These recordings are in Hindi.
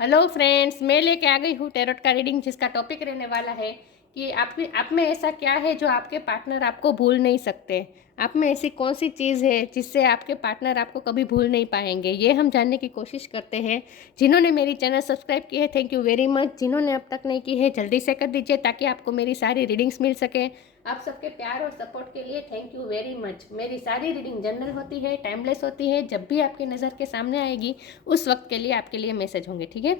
हेलो फ्रेंड्स, मैं लेके आ गई हूँ टैरोट का रीडिंग, जिसका टॉपिक रहने वाला है कि आप में ऐसा क्या है जो आपके पार्टनर आपको भूल नहीं सकते। आप में ऐसी कौन सी चीज़ है जिससे आपके पार्टनर आपको कभी भूल नहीं पाएंगे, ये हम जानने की कोशिश करते हैं। जिन्होंने मेरी चैनल सब्सक्राइब की है, थैंक यू वेरी मच। जिन्होंने अब तक नहीं की है, जल्दी से कर दीजिए ताकि आपको मेरी सारी रीडिंग्स मिल सके। आप सबके प्यार और सपोर्ट के लिए थैंक यू वेरी मच। मेरी सारी रीडिंग जनरल होती है, टाइमलेस होती है। जब भी आपकी नज़र के सामने आएगी उस वक्त के लिए आपके लिए मैसेज होंगे, ठीक है।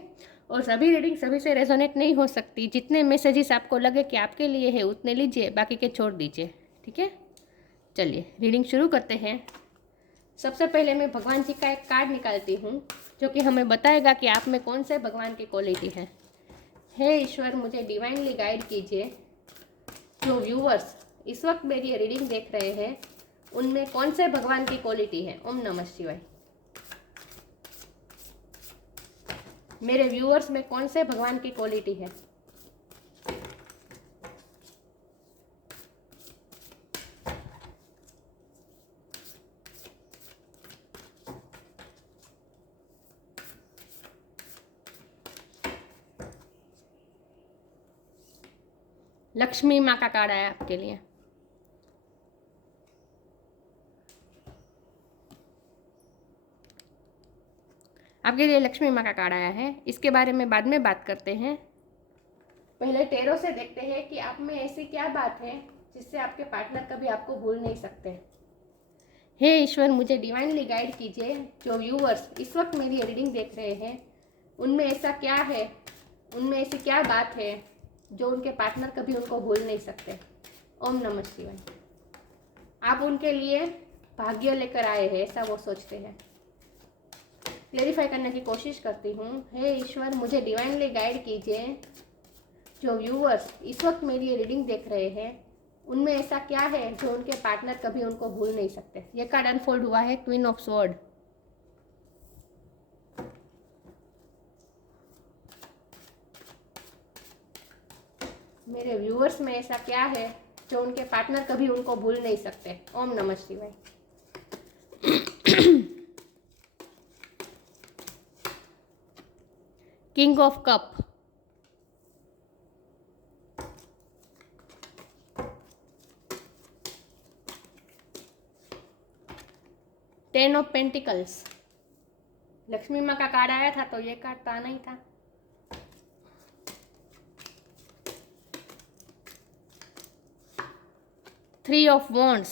और सभी रीडिंग सभी से रेजोनेट नहीं हो सकती। जितने मैसेजेस आपको लगे कि आपके लिए है उतने लीजिए, बाकी के छोड़ दीजिए, ठीक है। चलिए रीडिंग शुरू करते हैं। सबसे पहले मैं भगवान जी का एक कार्ड निकालती हूँ जो कि हमें बताएगा कि आप में कौन से भगवान की क्वालिटी है। हे ईश्वर, मुझे डिवाइनली गाइड कीजिए। जो व्यूअर्स इस वक्त मेरी ये रीडिंग देख रहे हैं उनमें कौन से भगवान की क्वालिटी है। ओम नमः शिवाय। मेरे व्यूअर्स में कौन से भगवान की क्वालिटी है। लक्ष्मी माँ का कार्ड आया आपके लिए। आपके लिए लक्ष्मी माँ का कार्ड आया है। इसके बारे में बाद में बात करते हैं। पहले टैरो से देखते हैं कि आप में ऐसी क्या बात है जिससे आपके पार्टनर कभी आपको भूल नहीं सकते। हे ईश्वर, मुझे डिवाइनली गाइड कीजिए। जो व्यूअर्स इस वक्त मेरी रीडिंग देख रहे हैं उनमें ऐसा क्या है, उनमें ऐसी क्या बात है जो उनके पार्टनर कभी उनको भूल नहीं सकते। ओम नमः शिवाय। आप उनके लिए भाग्य लेकर आए हैं ऐसा वो सोचते हैं। क्लेरिफाई करने की कोशिश करती हूँ। हे ईश्वर, मुझे डिवाइनली गाइड कीजिए। जो व्यूअर्स इस वक्त मेरी ये रीडिंग देख रहे हैं उनमें ऐसा क्या है जो उनके पार्टनर कभी उनको भूल नहीं सकते। ये कार्ड अनफोल्ड हुआ है, क्वीन ऑफ स्वॉर्ड। मेरे व्यूअर्स में ऐसा क्या है जो उनके पार्टनर कभी उनको भूल नहीं सकते। ओम नमः शिवाय। King of cup, ten of pentacles. Lakshmi माँ का कार्ड आया था तो ये कार्ड तो आना ही था। Three of wands,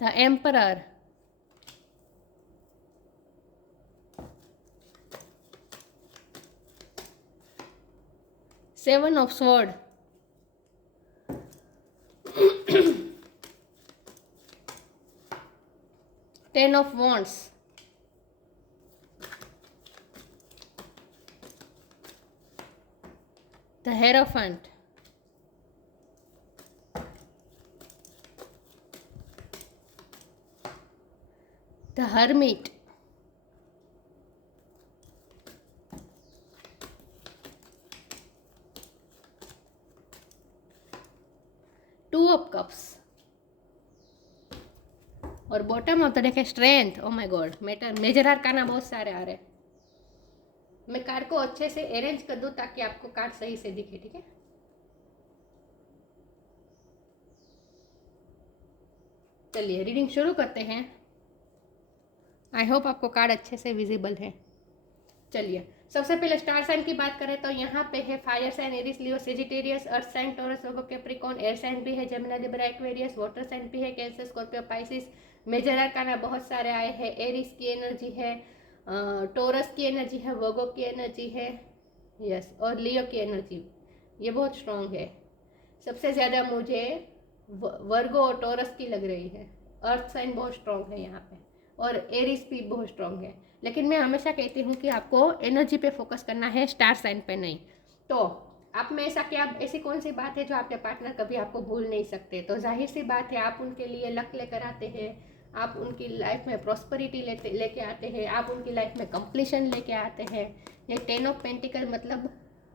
the emperor, seven of sword, ten of wands, the hierophant, the hermit, two of cups और बॉटम ऑफ द डेक है strength. Oh my god, major arcana बहुत सारे आ रहे हैं। मैं कार्ड को अच्छे से अरेंज कर दूं ताकि आपको कार्ड सही से दिखे, ठीक है। चलिए रीडिंग शुरू करते हैं। आई होप आपको कार्ड अच्छे से विजिबल है। चलिए सबसे पहले स्टार साइन की बात करें तो यहाँ पे है fire sign Aries Leo Sagittarius, earth sign Taurus Virgo Capricorn, air sign भी है Gemini Libra Aquarius, water sign भी है Cancer Scorpio Pisces. Major arcana बहुत सारे आए हैं। एरिस की एनर्जी है, टॉरस की एनर्जी है, वर्गो की एनर्जी है, यस, और लियो की एनर्जी ये बहुत स्ट्रॉन्ग है। सबसे ज़्यादा मुझे वर्गो और टॉरस की लग रही है। अर्थ साइन बहुत स्ट्रॉन्ग है यहाँ पे और एरिस भी बहुत स्ट्रॉन्ग है। लेकिन मैं हमेशा कहती हूँ कि आपको एनर्जी पे फोकस करना है, स्टार साइन पे नहीं। तो आप में ऐसा क्या, ऐसी कौन सी बात है जो आपके पार्टनर कभी आपको भूल नहीं सकते। तो जाहिर सी बात है आप उनके लिए लक लेकर आते हैं, आप उनकी लाइफ में प्रॉस्पेरिटी लेके आते हैं, आप उनकी लाइफ में कंप्लीशन लेके आते हैं। ये टेन ऑफ पेंटिकल मतलब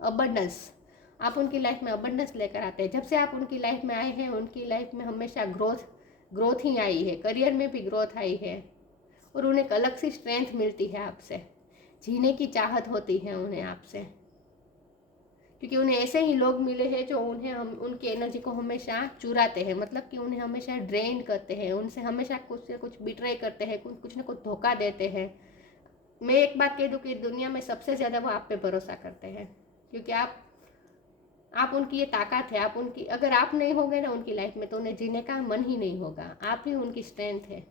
अबंडेंस, आप उनकी लाइफ में अबंडेंस लेकर आते हैं। जब से आप उनकी लाइफ में आए हैं उनकी लाइफ में हमेशा ग्रोथ ग्रोथ ही आई है, करियर में भी ग्रोथ आई है और उन्हें एक अलग सी स्ट्रेंथ मिलती है आपसे, जीने की चाहत होती है उन्हें आपसे, क्योंकि उन्हें ऐसे ही लोग मिले हैं जो उन्हें उनकी एनर्जी को हमेशा चुराते हैं, मतलब कि उन्हें हमेशा ड्रेन करते हैं, उनसे हमेशा कुछ से कुछ बिट्रे करते हैं, कुछ ना कुछ धोखा देते हैं। मैं एक बात कह दूँ कि दुनिया में सबसे ज़्यादा वो आप पे भरोसा करते हैं, क्योंकि आप उनकी ये ताकत है। आप उनकी, अगर आप नहीं होंगे ना उनकी लाइफ में तो उन्हें जीने का मन ही नहीं होगा। आप ही उनकी स्ट्रेंथ है,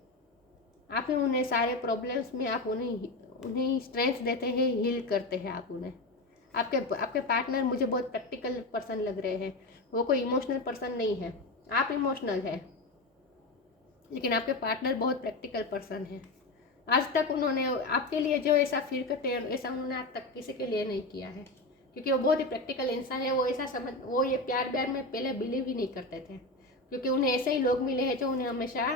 आप ही उन्हें सारे प्रॉब्लम्स में आप उन्हें स्ट्रेंथ देते हैं, हील करते हैं आप उन्हें। आपके पार्टनर मुझे बहुत प्रैक्टिकल पर्सन लग रहे हैं, वो कोई इमोशनल पर्सन नहीं है। आप इमोशनल है लेकिन आपके पार्टनर बहुत प्रैक्टिकल पर्सन है। आज तक उन्होंने आपके लिए जो ऐसा फील करते हैं ऐसा उन्होंने आज तक किसी के लिए नहीं किया है, क्योंकि वो बहुत ही प्रैक्टिकल इंसान है। वो ये प्यार व्यार में पहले बिलीव ही नहीं करते थे, क्योंकि उन्हें ऐसे ही लोग मिले हैं जो उन्हें हमेशा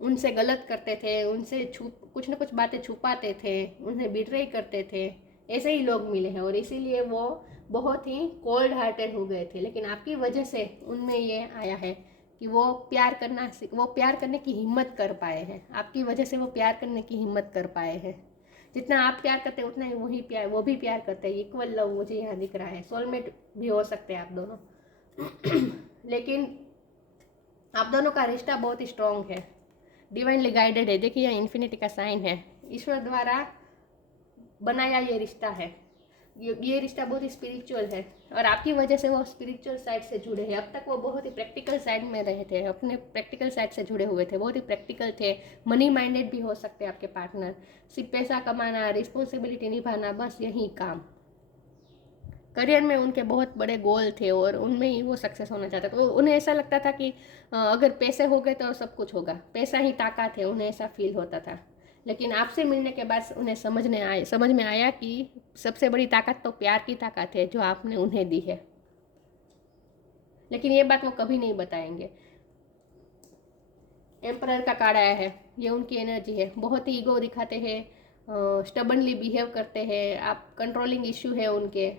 उनसे गलत करते थे, उनसे कुछ ना कुछ बातें छुपाते थे, उन्हें बिट्रे करते थे। ऐसे ही लोग मिले हैं और इसीलिए वो बहुत ही कोल्ड हार्टेड हो गए थे। लेकिन आपकी वजह से उनमें ये आया है कि वो प्यार करने की हिम्मत कर पाए हैं। आपकी वजह से वो प्यार करने की हिम्मत कर पाए हैं। जितना आप प्यार करते हैं उतना ही वो भी प्यार करते हैं। इक्वल लव मुझे यहाँ दिख रहा है। सोलमेट भी हो सकते हैं आप दोनों लेकिन आप दोनों का रिश्ता बहुत ही स्ट्रॉन्ग है, डिवाइनली गाइडेड है। देखिए यहाँ इन्फिनिटी का साइन है, ईश्वर द्वारा बनाया ये रिश्ता है। ये रिश्ता बहुत ही स्पिरिचुअल है और आपकी वजह से वो स्पिरिचुअल साइड से जुड़े हैं। अब तक वो बहुत ही प्रैक्टिकल साइड में रहे थे, अपने प्रैक्टिकल साइड से जुड़े हुए थे, बहुत ही प्रैक्टिकल थे। मनी माइंडेड भी हो सकते हैं आपके पार्टनर। सिर्फ पैसा कमाना, रिस्पॉन्सिबिलिटी निभाना, बस यही काम। करियर में उनके बहुत बड़े गोल थे और उनमें ही वो सक्सेस होना चाहते थे। तो उन्हें ऐसा लगता था कि अगर पैसे हो गए तो सब कुछ होगा, पैसा ही ताकत है, उन्हें ऐसा फील होता था। लेकिन आपसे मिलने के बाद उन्हें समझ में आया कि सबसे बड़ी ताकत तो प्यार की ताकत है जो आपने उन्हें दी है। लेकिन ये बात वो कभी नहीं बताएंगे। एम्परर का कार्ड आया है, ये उनकी एनर्जी है। बहुत ही ईगो दिखाते हैं, स्टबनली बिहेव करते हैं। आप कंट्रोलिंग इशू है उनके,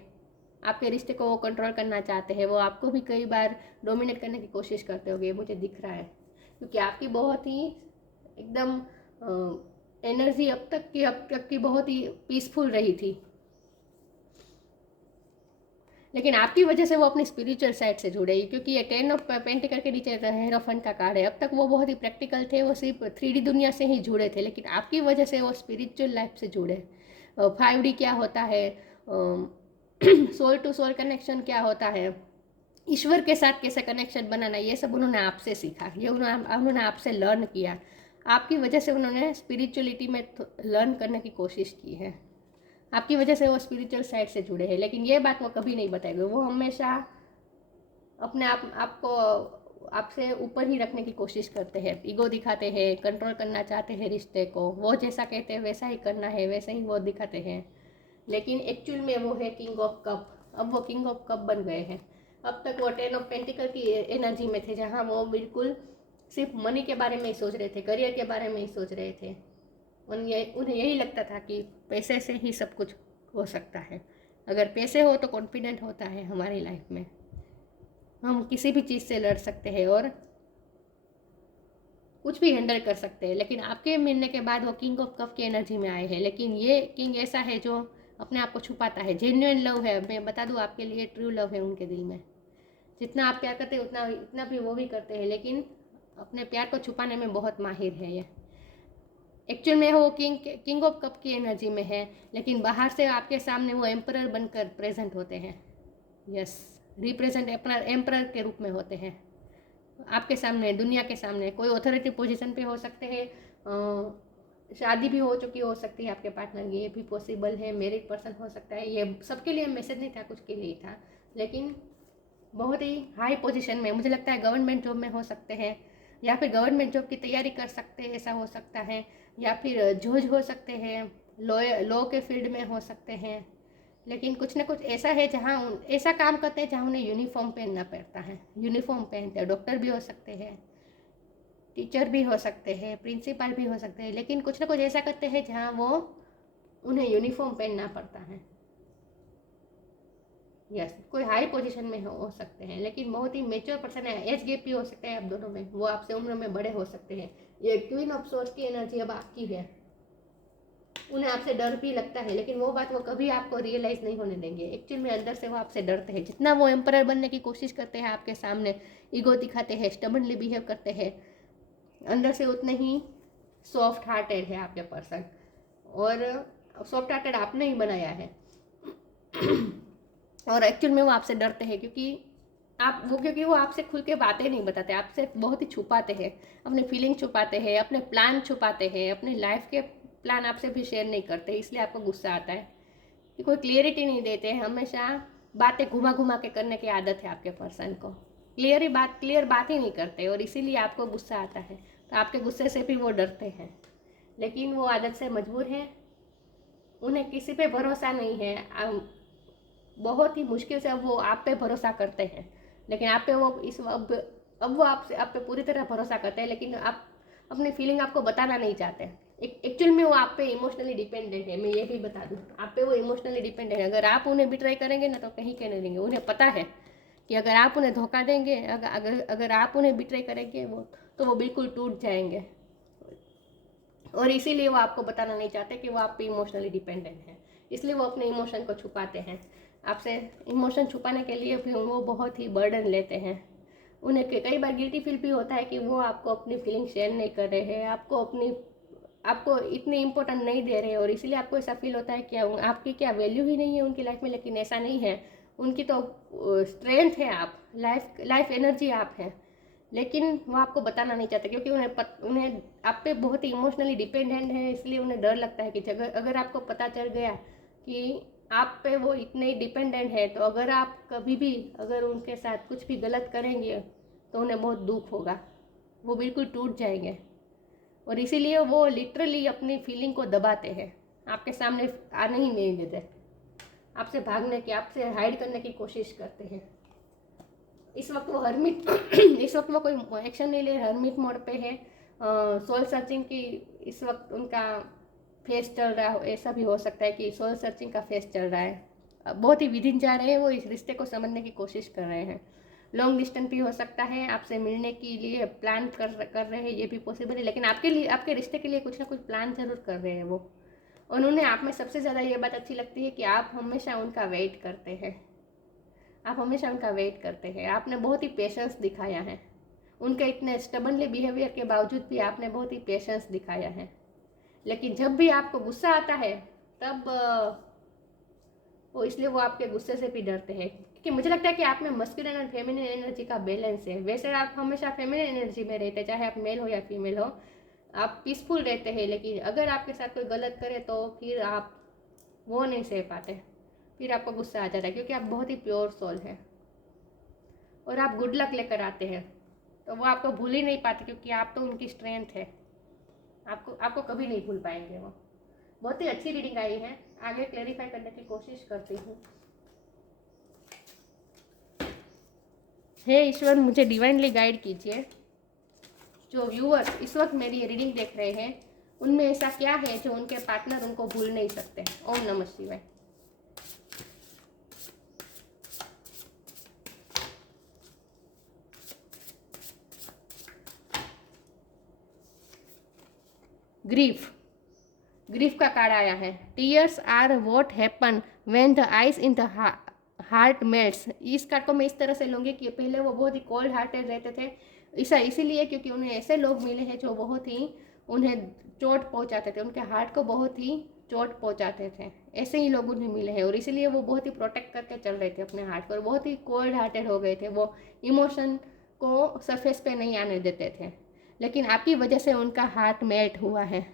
आपके रिश्ते को वो कंट्रोल करना चाहते हैं। वो आपको भी कई बार डोमिनेट करने की कोशिश करते होंगे, मुझे दिख रहा है, क्योंकि आपकी बहुत ही एकदम एनर्जी अब तक की बहुत ही पीसफुल रही थी। लेकिन आपकी वजह से वो अपनी स्पिरिचुअल साइड से जुड़े, क्योंकि ये 10 ऑफ पेंटिकल के नीचे हेरोफेंट का कार्ड है। अब तक वो बहुत ही प्रैक्टिकल थे, वो सिर्फ 3D दुनिया से ही जुड़े थे, लेकिन आपकी वजह से वो स्पिरिचुअल लाइफ से जुड़े। 5D क्या होता है, सोल टू सोल कनेक्शन क्या होता है, ईश्वर के साथ कैसे कनेक्शन बनाना, ये सब उन्होंने आपसे सीखा, ये उन्होंने आपसे लर्न किया। आपकी वजह से उन्होंने स्पिरिचुअलिटी में लर्न करने की कोशिश की है। आपकी वजह से वो स्पिरिचुअल साइड से जुड़े हैं, लेकिन ये बात वो कभी नहीं बताएंगे। वो हमेशा अपने आपको आपसे ऊपर ही रखने की कोशिश करते हैं, ईगो दिखाते हैं, कंट्रोल करना चाहते हैं रिश्ते को। वो जैसा कहते हैं वैसा ही करना है, वैसे ही वो दिखाते हैं। लेकिन एक्चुअल में वो है किंग ऑफ कप। अब वो किंग ऑफ कप बन गए हैं। अब तक वो 10 ऑफ पेंटिकल की एनर्जी में थे, जहाँ वो बिल्कुल सिर्फ मनी के बारे में ही सोच रहे थे, करियर के बारे में ही सोच रहे थे। उन्हें यही लगता था कि पैसे से ही सब कुछ हो सकता है। अगर पैसे हो तो कॉन्फिडेंट होता है हमारी लाइफ में, हम किसी भी चीज़ से लड़ सकते हैं और कुछ भी हैंडल कर सकते हैं। लेकिन आपके मिलने के बाद वो किंग ऑफ कप की एनर्जी में आए हैं। लेकिन ये किंग ऐसा है जो अपने आप को छुपाता है। जेन्युइन लव है, मैं बता दूँ आपके लिए, ट्रू लव है उनके दिल में। जितना आप प्यार करते हैं इतना भी वो भी करते हैं, लेकिन अपने प्यार को छुपाने में बहुत माहिर है ये। एक्चुअल में वो किंग ऑफ कप की एनर्जी में है, लेकिन बाहर से आपके सामने वो एम्परर बनकर प्रेजेंट होते हैं। यस, रिप्रेजेंट एम्परर के रूप में होते हैं आपके सामने, दुनिया के सामने। कोई ऑथोरिटी पोजीशन पे हो सकते हैं, शादी भी हो चुकी हो सकती है आपके पार्टनर की, ये भी पॉसिबल है। मैरिड पर्सन हो सकता है। ये सबके लिए मैसेज नहीं था, कुछ के लिए था। लेकिन बहुत ही हाई पोजीशन में, मुझे लगता है गवर्नमेंट जॉब में हो सकते हैं, या फिर गवर्नमेंट जॉब की तैयारी कर सकते हैं, ऐसा हो सकता है। या फिर जज हो सकते हैं, लॉ के फील्ड में हो सकते हैं। लेकिन कुछ ना कुछ ऐसा है जहाँ ऐसा काम करते हैं जहाँ उन्हें यूनिफॉर्म पहनना पड़ता है। यूनिफॉर्म पहनते हैं। डॉक्टर भी हो सकते हैं, टीचर भी हो सकते हैं, प्रिंसिपल भी हो सकते हैं, लेकिन कुछ ना कुछ ऐसा करते हैं जहाँ वो उन्हें यूनिफॉर्म पहनना पड़ता है। यस, कोई हाई पोजीशन में हो सकते हैं, लेकिन बहुत ही मेच्योर पर्सन है। एज गैप भी हो सकता है आप दोनों में, वो आपसे उम्र में बड़े हो सकते हैं। ये क्वीन ऑफ सोर्स की एनर्जी अब आपकी है। उन्हें आपसे डर भी लगता है, लेकिन वो बात वो कभी आपको रियलाइज नहीं होने देंगे। एक्चुअल में अंदर से वो आपसे डरते हैं। जितना वो एम्परर बनने की कोशिश करते हैं आपके सामने, ईगो दिखाते हैं, स्टबनली बिहेव करते हैं, अंदर से उतने ही सॉफ्ट हार्टेड है आपके पर्सन। और सॉफ्ट हार्टेड आपने ही बनाया है। और एक्चुअल में वो आपसे डरते हैं, क्योंकि वो आपसे खुल के बातें नहीं बताते, आपसे बहुत ही छुपाते हैं, अपनी फीलिंग छुपाते हैं, अपने प्लान छुपाते हैं, अपनी लाइफ के प्लान आपसे भी शेयर नहीं करते, इसलिए आपको गुस्सा आता है कि कोई क्लियरिटी नहीं देते हैं। हमेशा बातें घुमा घुमा के करने की आदत है आपके पर्सन को। क्लियर बात ही नहीं करते, और इसीलिए आपको गुस्सा आता है। तो आपके गुस्से से भी वो डरते हैं, लेकिन वो आदत से मजबूर हैं। उन्हें किसी पे भरोसा नहीं है। बहुत ही मुश्किल से अब वो आप पे भरोसा करते हैं, लेकिन आप पे वो अब वो आप पे पूरी तरह भरोसा करते हैं, लेकिन आप अपनी फीलिंग आपको बताना नहीं चाहते। एक्चुअल में वो आप पे इमोशनली डिपेंडेंट है। मैं ये भी बता दूँ, आप पे वो इमोशनली डिपेंडेंट है। अगर आप उन्हें बिट्राई करेंगे ना, तो कहीं कहने देंगे। उन्हें पता है कि अगर आप उन्हें धोखा देंगे, अगर आप उन्हें बिट्राई करेंगे तो वो बिल्कुल टूट जाएंगे। और इसीलिए वो आपको बताना नहीं चाहते कि वो आप पे इमोशनली डिपेंडेंट है। इसलिए वो अपने इमोशन को छुपाते हैं। आपसे इमोशन छुपाने के लिए भी वो बहुत ही बर्डन लेते हैं। उन्हें कई बार गिल्टी फील भी होता है कि वो आपको अपनी फीलिंग शेयर नहीं कर रहे हैं, आपको इतनी इम्पोर्टेंट नहीं दे रहे हैं, और इसीलिए आपको ऐसा फील होता है कि आपकी क्या वैल्यू ही नहीं है उनकी लाइफ में। लेकिन ऐसा नहीं है, उनकी तो स्ट्रेंथ है आप, लाइफ एनर्जी आप हैं। लेकिन वो आपको बताना नहीं चाहते, क्योंकि उन्हें आप पे बहुत ही इमोशनली डिपेंडेंट है। इसलिए उन्हें डर लगता है कि अगर आपको पता चल गया कि आप पे वो इतने डिपेंडेंट है, तो अगर आप कभी भी अगर उनके साथ कुछ भी गलत करेंगे तो उन्हें बहुत दुख होगा, वो बिल्कुल टूट जाएंगे। और इसीलिए वो लिटरली अपनी फीलिंग को दबाते हैं, आपके सामने आने ही नहीं देते, आपसे भागने की, आपसे हाइड करने की कोशिश करते हैं। इस वक्त वो हरमिट इस वक्त वो कोई एक्शन नहीं ले, हरमिट मोड पे है। सोल सर्चिंग की इस वक्त उनका फेस चल रहा हो, ऐसा भी हो सकता है कि सोल सर्चिंग का फेस चल रहा है। बहुत ही विदिन जा रहे हैं वो, इस रिश्ते को समझने की कोशिश कर रहे हैं। लॉन्ग डिस्टेंस भी हो सकता है, आपसे मिलने के लिए प्लान कर रहे हैं, ये भी पॉसिबल है। लेकिन आपके लिए, आपके रिश्ते के लिए कुछ ना कुछ प्लान जरूर कर रहे हैं वो। और उन्हें आप में सबसे ज़्यादा ये बात अच्छी लगती है कि आप हमेशा उनका वेट करते हैं। आप हमेशा उनका वेट करते हैं। आपने बहुत ही पेशेंस दिखाया है। उनके इतने स्टबनली बिहेवियर के बावजूद भी आपने बहुत ही पेशेंस दिखाया है। लेकिन जब भी आपको गुस्सा आता है, तब इसलिए वो आपके गुस्से से भी डरते हैं। क्योंकि मुझे लगता है कि आप में मस्कुलिन और फेमिनिन एनर्जी का बैलेंस है। वैसे आप हमेशा फेमिनिन एनर्जी में रहते हैं, चाहे आप मेल हो या फीमेल हो। आप पीसफुल रहते हैं, लेकिन अगर आपके साथ कोई गलत करे तो फिर आप वो नहीं सह पाते, फिर आपको गुस्सा आ जाता है, क्योंकि आप बहुत ही प्योर सोल है। और आप गुड लक लेकर आते हैं, तो वो आपको भूल ही नहीं पाते, क्योंकि आप तो उनकी स्ट्रेंथ है। आपको कभी नहीं भूल पाएंगे वो। बहुत ही अच्छी रीडिंग आई है। आगे क्लैरिफाई करने की कोशिश करती हूँ। हे ईश्वर, मुझे डिवाइनली गाइड कीजिए। जो व्यूअर्स इस वक्त मेरी रीडिंग देख रहे हैं, उनमें ऐसा क्या है जो उनके पार्टनर उनको भूल नहीं सकते। ओम नमः शिवाय। ग्रीफ का कार्ड आया है। Tears are what happen when the ice in the heart melts. इस कार्ड को मैं इस तरह से लूँगी कि पहले वो बहुत ही कोल्ड हार्टेड रहते थे। ऐसा इसीलिए क्योंकि उन्हें ऐसे लोग मिले हैं जो बहुत ही उन्हें चोट पहुंचाते थे, उनके हार्ट को बहुत ही चोट पहुंचाते थे। ऐसे ही लोग उन्हें मिले हैं, और इसीलिए वो बहुत ही प्रोटेक्ट करके चल रहे थे अपने हार्ट को, और बहुत ही कोल्ड हार्टेड हो गए थे। वो इमोशन को सरफेस पे नहीं आने देते थे। लेकिन आपकी वजह से उनका हार्ट मेल्ट हुआ है।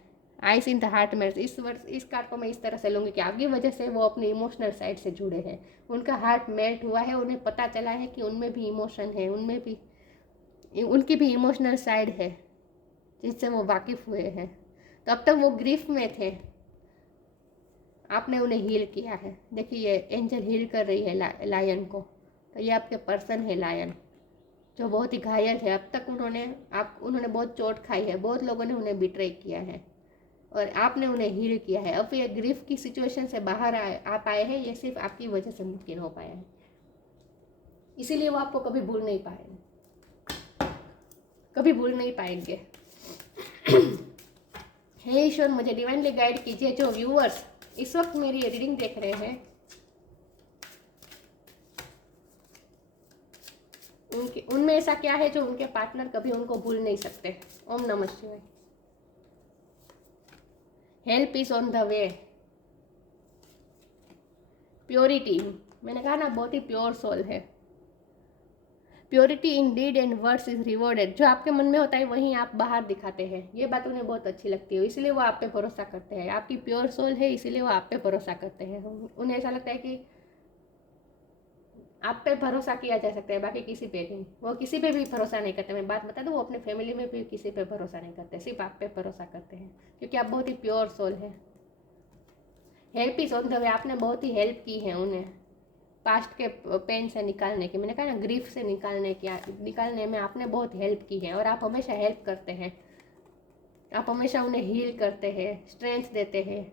Ice in the heart melt, इस कार्ड को मैं इस तरह से लूँगी कि आपकी वजह से वो अपनी इमोशनल साइड से जुड़े हैं। उनका हार्ट मेल्ट हुआ है, उन्हें पता चला है कि उनमें भी इमोशन है, उनकी भी इमोशनल साइड है जिससे वो वाकिफ़ हुए हैं। तो अब तक वो ग्रीफ में थे, आपने उन्हें हील किया है। देखिए ये एंजल हील कर रही है लायन को। तो ये आपके पर्सन है लायन, जो बहुत ही घायल है। अब तक उन्होंने बहुत चोट खाई है, बहुत लोगों ने उन्हें बिट्रे किया है, और आपने उन्हें हील किया है। अब ये ग्रीफ की सिचुएशन से बाहर आ पाए हैं, ये सिर्फ आपकी वजह से मुमकिन हो पाया है। इसीलिए वो आपको कभी भूल नहीं पाएंगे, कभी भूल नहीं पाएंगे। हे ईश्वर, मुझे डिवाइनली गाइड कीजिए। जो व्यूअर्स इस वक्त मेरी रीडिंग देख रहे हैं, उनके उनमें ऐसा क्या है जो उनके पार्टनर कभी उनको भूल नहीं सकते। ओम नमः शिवाय। Help is on the way. Purity, मैंने कहा ना बहुत ही प्योर सोल है। Purity in deed and words is rewarded. जो आपके मन में होता है वही आप बाहर दिखाते हैं। ये बात उन्हें बहुत अच्छी लगती है, इसलिए वो आप पे भरोसा करते हैं। आपकी प्योर सोल है, इसीलिए वो आप पे भरोसा करते हैं। उन्हें ऐसा लगता है कि आप पे भरोसा किया जा सकता है, बाकी किसी पे नहीं। वो किसी पे भी भरोसा नहीं करते। मैं बात बता दूँ, वो अपने फैमिली में भी किसी पे भरोसा नहीं करते, सिर्फ आप पे भरोसा करते हैं, क्योंकि आप बहुत ही प्योर सोल है। हेल्प इज ऑन द वे। आपने बहुत ही हेल्प की है उन्हें पास्ट के पेन से निकालने की। मैंने कहा ना, ग्रीफ से निकालने में आपने बहुत हेल्प की है, और आप हमेशा हेल्प करते हैं। आप हमेशा उन्हें हील करते हैं, स्ट्रेंथ देते हैं।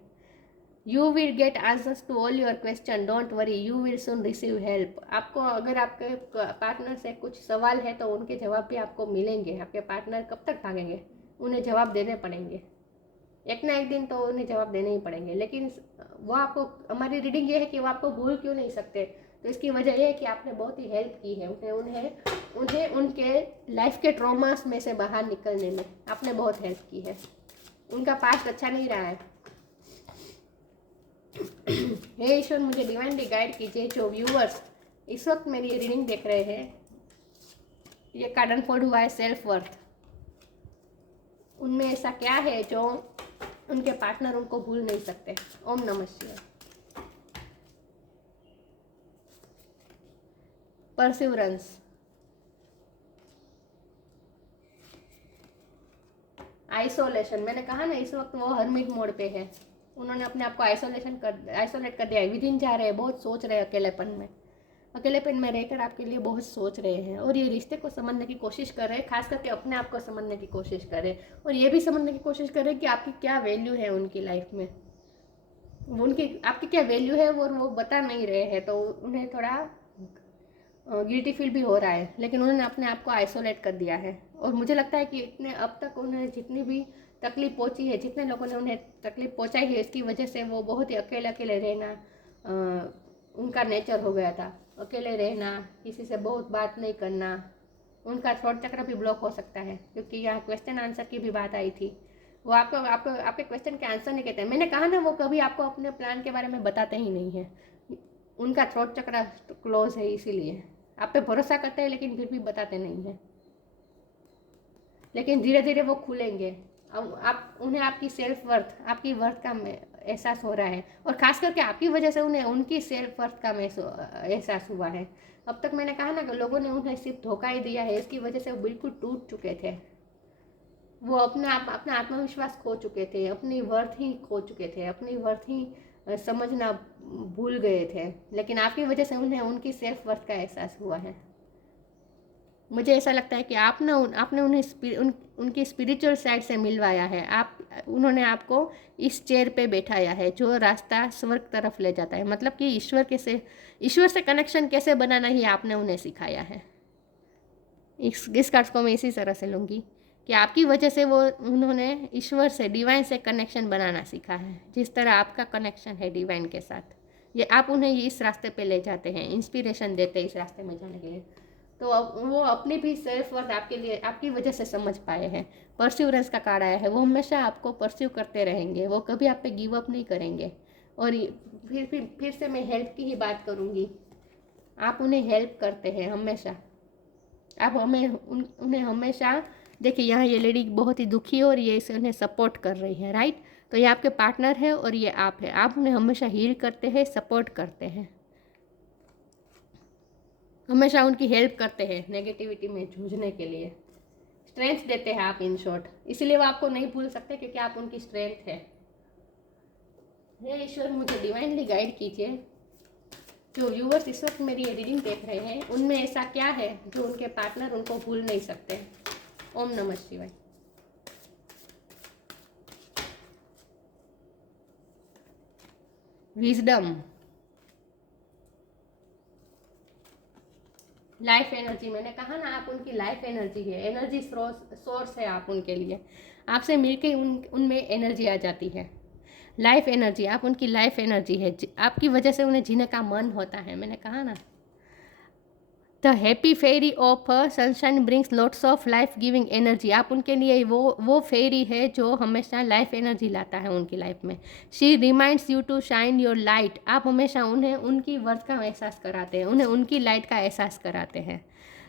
You will get answers to all your question, don't worry, you will soon receive help. आपको अगर आपके पार्टनर से कुछ सवाल है तो उनके जवाब भी आपको मिलेंगे। आपके पार्टनर कब तक भागेंगे, उन्हें जवाब देने पड़ेंगे। एक ना एक दिन तो उन्हें जवाब देने ही पड़ेंगे। लेकिन वो आपको, हमारी रीडिंग ये है कि वो आपको भूल क्यों नहीं सकते। तो इसकी वजह यह है कि आपने बहुत ही हेल्प की है उन्हें उनके लाइफ के ट्रॉमास में से बाहर निकलने में आपने बहुत हेल्प की है। उनका पास्ट अच्छा नहीं रहा है। हे ईश्वर, मुझे डिवाइनली गाइड कीजिए। जो व्यूअर्स इस वक्त मेरी रीडिंग देख रहे हैं, ये कार्ड अनफोल्ड हुआ है सेल्फ वर्थ। उनमें ऐसा क्या है जो उनके पार्टनर उनको भूल नहीं सकते। ओम नमः शिवाय। Perseverance, isolation. मैंने कहा ना, इस वक्त वो हरमिट मोड पे है। उन्होंने अपने आप को आइसोलेट कर दिया है। विदिन जा रहे हैं, बहुत सोच रहे हैं अकेलेपन में रहकर आपके लिए बहुत सोच रहे हैं, और ये रिश्ते को समझने की कोशिश कर रहे हैं। खास करके अपने आप को समझने की कोशिश कर रहे हैं, और ये भी समझने की कोशिश कर रहे हैं कि आपकी क्या वैल्यू है उनकी लाइफ में। उनकी आपकी क्या वैल्यू है वो बता नहीं रहे हैं, तो उन्हें थोड़ा गिल्टी फील भी हो रहा है। लेकिन उन्होंने अपने आप को आइसोलेट कर दिया है, और मुझे लगता है कि इतने अब तक उन्हें जितनी भी तकलीफ पहुंची है, जितने लोगों ने उन्हें तकलीफ पहुंचाई है, इसकी वजह से वो बहुत ही अकेले अकेले रहना उनका नेचर हो गया था। अकेले रहना, किसी से बहुत बात नहीं करना। उनका थ्रोट चक्र भी ब्लॉक हो सकता है, क्योंकि यहाँ क्वेश्चन आंसर की भी बात आई थी। वो आपके क्वेश्चन के आंसर नहीं कहते हैं। मैंने कहा ना, वो कभी आपको अपने प्लान के बारे में बताते ही नहीं है। उनका थ्रोट चक्र क्लोज है, इसीलिए आप पे भरोसा करते हैं, लेकिन फिर भी बताते नहीं हैं। लेकिन धीरे धीरे वो खुलेंगे। अब आप उन्हें आपकी सेल्फ वर्थ, आपकी वर्थ का एहसास हो रहा है, और खास करके आपकी वजह से उन्हें उनकी सेल्फ वर्थ का एहसास हुआ है। अब तक मैंने कहा ना कि लोगों ने उन्हें सिर्फ धोखा ही दिया है, इसकी वजह से वो बिल्कुल टूट चुके थे। वो अपना आत्मविश्वास खो चुके थे, अपनी वर्थ ही खो चुके थे, अपनी वर्थ ही समझना भूल गए थे। लेकिन आपकी वजह से उन्हें उनकी सेल्फ वर्थ का एहसास हुआ है। मुझे ऐसा लगता है कि आपने उन्हें उनकी स्पिरिचुअल साइड से मिलवाया है। उन्होंने आपको इस चेयर पे बैठाया है जो रास्ता स्वर्ग तरफ ले जाता है। मतलब कि ईश्वर से कनेक्शन कैसे बनाना ही आपने उन्हें सिखाया है। इस कार्ड को मैं इसी तरह से लूँगी कि आपकी वजह से उन्होंने ईश्वर से, डिवाइन से कनेक्शन बनाना सीखा है। जिस तरह आपका कनेक्शन है डिवाइन के साथ, ये आप उन्हें इस रास्ते पे ले जाते हैं, इंस्पिरेशन देते हैं इस रास्ते में जाने के लिए। तो अब वो अपनी भी सेल्फ वर्थ आपके लिए, आपकी वजह से समझ पाए हैं। परस्यूरेंस का कार्ड आया है। वो हमेशा आपको परस्यू करते रहेंगे, वो कभी आप पे गिव अप नहीं करेंगे। और फिर से मैं हेल्प की ही बात करूँगी। आप उन्हें हेल्प करते हैं हमेशा। आप उन्हें हमेशा, देखिए यहाँ ये लेडी बहुत ही दुखी है और ये इसे उन्हें सपोर्ट कर रही है, राइट। तो ये आपके पार्टनर है और ये आप है। आप उन्हें हमेशा हील करते हैं, सपोर्ट करते हैं, हमेशा उनकी हेल्प करते हैं नेगेटिविटी में जूझने के लिए। स्ट्रेंथ देते हैं आप, इन शॉर्ट। इसलिए वो आपको नहीं भूल सकते, क्योंकि आप उनकी स्ट्रेंथ है। हे ईश्वर, मुझे डिवाइनली गाइड कीजिए। जो व्यूवर्स इस वक्त मेरी रीडिंग देख रहे हैं, उनमें ऐसा क्या है जो उनके पार्टनर उनको भूल नहीं सकते। ओम नमः शिवाय। विजडम, लाइफ एनर्जी, मैंने कहा ना आप उनकी लाइफ एनर्जी है, एनर्जी सोर्स है आप उनके लिए। आपसे मिलके उनमें एनर्जी आ जाती है। लाइफ एनर्जी, आप उनकी लाइफ एनर्जी है, आपकी वजह से उन्हें जीने का मन होता है। मैंने कहा ना, the happy fairy of sunshine brings lots of life giving energy. आप उनके लिए वो फेरी है जो हमेशा लाइफ एनर्जी लाता है उनकी लाइफ में। She reminds you to shine your light. आप हमेशा उन्हें उनकी वर्थ का एहसास कराते हैं, उन्हें उनकी लाइट का एहसास कराते हैं।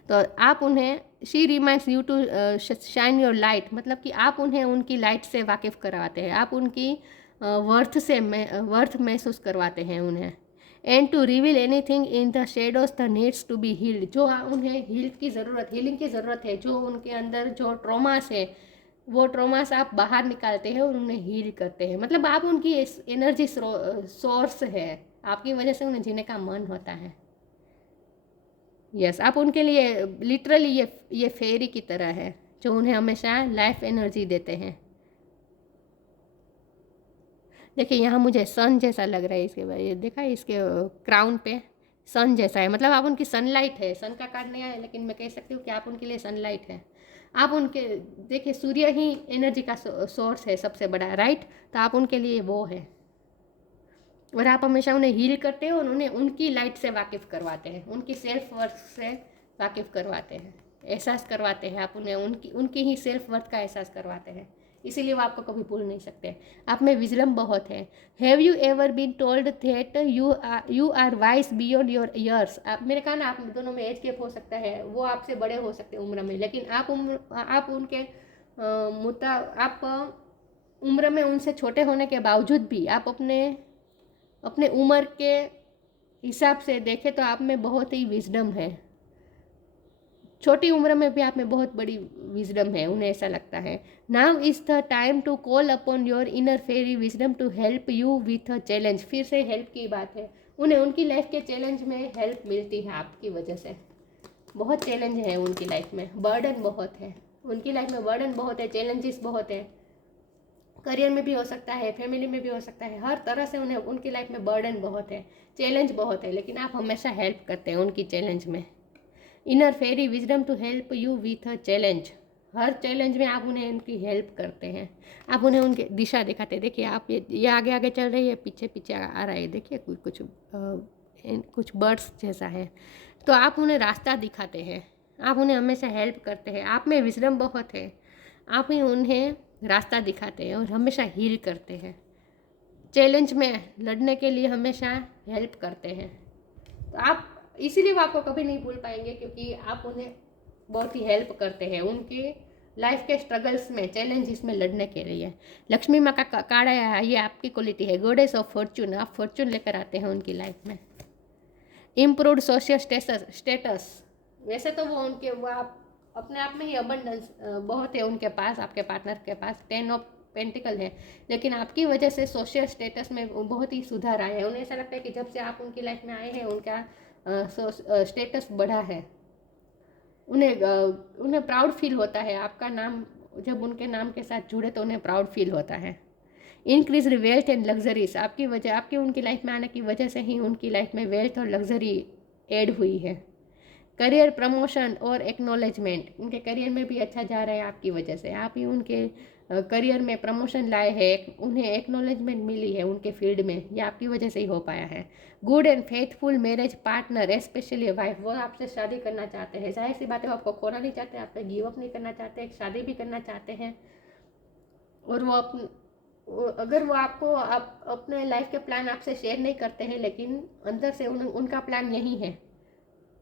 तो आप उन्हें, she reminds you to shine your light, मतलब कि आप उन्हें उनकी लाइट से वाकिफ़ करवाते हैं, आप उनकी वर्थ महसूस करवाते हैं उन्हें। And to reveal anything in the shadows the needs to be healed. जो उन्हें हीलिंग की ज़रूरत है, जो उनके अंदर जो ट्रॉमास है, वो ट्रॉमास आप बाहर निकालते हैं और उन्हें हील करते हैं। मतलब आप उनकी एनर्जी सोर्स है, आपकी वजह से उन्हें जीने का मन होता है। यस, आप उनके लिए लिटरली ये फेरी की तरह है जो उन्हें हमेशा लाइफ एनर्जी देते हैं। देखिए यहाँ मुझे सन जैसा लग रहा है इसके बाद, ये देखा है इसके क्राउन पे सन जैसा है, मतलब आप उनकी सनलाइट है। सन का कार्ड नहीं आया, लेकिन मैं कह सकती हूँ कि आप उनके लिए सनलाइट है। आप उनके, देखिए सूर्य ही एनर्जी का सोर्स है सबसे बड़ा, राइट। तो आप उनके लिए वो है, और आप हमेशा उन्हें हील करते हैं और उन्हें उनकी लाइट से वाकिफ़ करवाते हैं, उनकी सेल्फ वर्थ से वाकिफ़ करवाते हैं, एहसास करवाते हैं। आप उन्हें उनकी ही सेल्फ वर्थ का एहसास करवाते हैं, इसीलिए वो आपको कभी भूल नहीं सकते। आप में विजडम बहुत है। Have you ever been told that you are wise beyond your years. मैंने कहा ना, आप दोनों में एज गैप हो सकता है, वो आपसे बड़े हो सकते हैं उम्र में, लेकिन आप उनके आप उम्र में उनसे छोटे होने के बावजूद भी आप अपने उम्र के हिसाब से देखें तो आप में बहुत ही विजडम है। छोटी उम्र में भी आप में बहुत बड़ी विजडम है, उन्हें ऐसा लगता है। Now is the time to call upon your inner fairy wisdom to help you with a challenge. फिर से हेल्प की बात है, उन्हें उनकी लाइफ के चैलेंज में हेल्प मिलती है आपकी वजह से। बहुत चैलेंज है उनकी लाइफ में, बर्डन बहुत है उनकी लाइफ में, बर्डन बहुत है, चैलेंजेस बहुत है। करियर में भी हो सकता है, फैमिली में भी हो सकता है, हर तरह से उन्हें उनकी लाइफ में बर्डन बहुत है, चैलेंज बहुत है, लेकिन आप हमेशा हेल्प करते हैं उनकी चैलेंज में। Inner fairy wisdom to help you with a challenge. हर चैलेंज में आप उन्हें उनकी हेल्प करते हैं, आप उन्हें उनकी दिशा दिखाते हैं। देखिए आप ये आगे आगे चल रही है, पीछे पीछे आ रहा है, देखिए कुछ बर्ड्स जैसा है। तो आप उन्हें रास्ता दिखाते हैं, आप उन्हें हमेशा हेल्प करते हैं। आप में विजडम बहुत है, आप ही उन्हें रास्ता दिखाते हैं और हमेशा हील करते हैं। चैलेंज में लड़ने के लिए हमेशा हेल्प करते हैं। तो आप, इसीलिए वो आपको कभी नहीं भूल पाएंगे, क्योंकि आप उन्हें बहुत ही हेल्प करते हैं उनके लाइफ के स्ट्रगल्स में, चैलेंजेस में लड़ने के लिए। लक्ष्मी माँ का कार्ड आया है, ये आपकी क्वालिटी है, गॉडेस ऑफ फॉर्चून। आप फॉर्चून लेकर आते हैं उनकी लाइफ में। इम्प्रूव्ड सोशल स्टेटस, वैसे तो वो आप अपने आप में ही अबंडेंस बहुत है उनके पास, आपके पार्टनर के पास 10 ऑफ पेंटिकल है, लेकिन आपकी वजह से सोशल स्टेटस में बहुत ही सुधार आया है। उन्हें ऐसा लगता है कि जब से आप उनकी लाइफ में आए हैं, उनका स्टेटस बढ़ा है। उन्हें प्राउड फील होता है, आपका नाम जब उनके नाम के साथ जुड़े तो उन्हें प्राउड फील होता है। इंक्रीज वेल्थ एंड लग्जरीज, आपकी उनकी लाइफ में आने की वजह से ही उनकी लाइफ में वेल्थ और लग्जरी ऐड हुई है। करियर प्रमोशन और एक्नॉलेजमेंट, उनके करियर में भी अच्छा जा रहा है आपकी वजह से। आप ही उनके करियर में प्रमोशन लाए हैं, उन्हें एक्नॉलेजमेंट मिली है उनके फील्ड में, ये आपकी वजह से ही हो पाया है। Good and faithful marriage partner, specially wife, वो आपसे शादी करना चाहते हैं। जाहिर सी बात है, वो आपको खोना नहीं चाहते, आप पे गिव अप नहीं करना चाहते, शादी भी करना चाहते हैं। और अगर वो आपको अपने लाइफ के प्लान आपसे शेयर नहीं करते हैं, लेकिन अंदर से उनका प्लान यही है।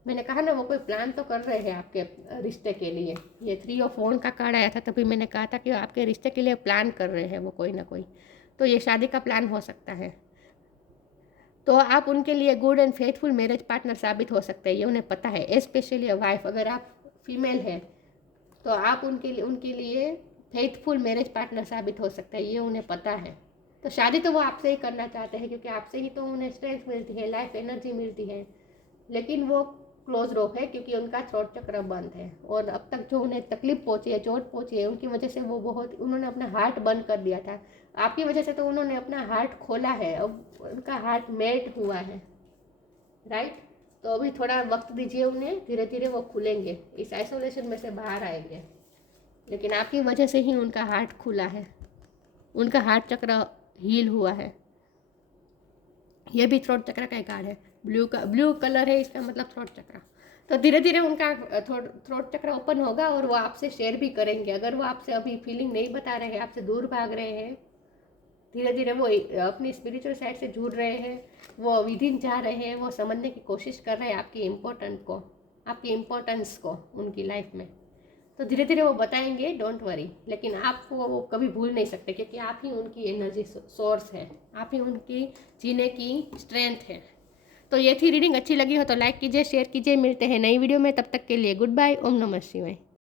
मैंने कहा ना, वो कोई प्लान तो कर रहे हैं आपके रिश्ते के लिए। ये 3 ऑफ वन का कार्ड आया था, तभी मैंने कहा था कि आपके रिश्ते के लिए प्लान कर रहे हैं वो कोई ना कोई। तो ये शादी का प्लान हो सकता है। तो आप उनके लिए good and faithful marriage partner साबित हो सकते हैं, ये उन्हें पता है। स्पेशली वाइफ, अगर आप फीमेल है तो आप उनके लिए फेथफुल मैरिज पार्टनर साबित हो सकता है, ये उन्हें पता है। तो शादी तो वो आपसे ही करना चाहते हैं, क्योंकि आपसे ही तो उन्हें स्ट्रेंथ मिलती है, लाइफ एनर्जी मिलती है। लेकिन वो क्लोज रोक है, क्योंकि उनका थ्रोट चक्र बंद है, और अब तक जो उन्हें तकलीफ पहुंची है, चोट पहुंची है, उनकी वजह से उन्होंने अपना हार्ट बंद कर दिया था। आपकी वजह से तो उन्होंने अपना हार्ट खोला है, अब उनका हार्ट मेल्ट हुआ है, राइट। तो अभी थोड़ा वक्त दीजिए उन्हें, धीरे धीरे वो खुलेंगे, इस आइसोलेशन में से बाहर आएंगे। लेकिन आपकी वजह से ही उनका हार्ट खुला है, उनका हार्ट चक्र हील हुआ है। ये भी थ्रोट चक्र का एक कार्ड है, ब्लू कलर है, इसका मतलब थ्रोट चक्र। तो धीरे धीरे उनका थ्रोट चक्र ओपन होगा और वो आपसे शेयर भी करेंगे। अगर वो आपसे अभी फीलिंग नहीं बता रहे हैं, आपसे दूर भाग रहे हैं, धीरे धीरे वो अपनी स्पिरिचुअल साइड से जुड़ रहे हैं, वो विदिन जा रहे हैं, वो समझने की कोशिश कर रहे हैं आपकी इम्पोर्टेंस को उनकी लाइफ में। तो धीरे धीरे वो बताएंगे, डोंट वरी। लेकिन आप वो कभी भूल नहीं सकते, क्योंकि आप ही उनकी एनर्जी सोर्स है, आप ही उनकी जीने की स्ट्रेंथ है। तो ये थी रीडिंग। अच्छी लगी हो तो लाइक कीजिए, शेयर कीजिए। मिलते हैं नई वीडियो में, तब तक के लिए गुड बाय। ओम नमः शिवाय।